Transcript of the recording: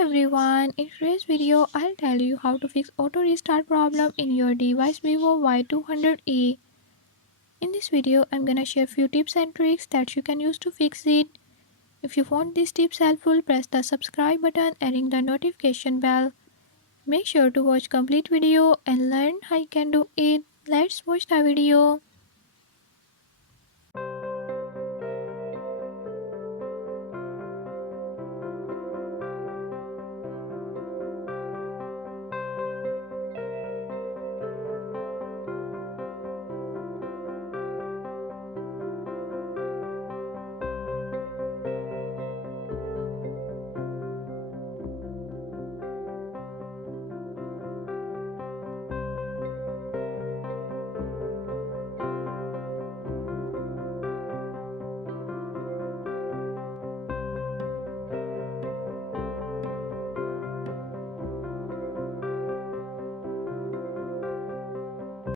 everyone, in today's video I'll tell you how to fix auto restart problem in your device Vivo Y200e. In this video I'm gonna share few tips and tricks that you can use to fix it. If you found these tips helpful, press the subscribe button and ring the notification bell. Make sure to watch complete video and learn how you can do it. Let's watch the video.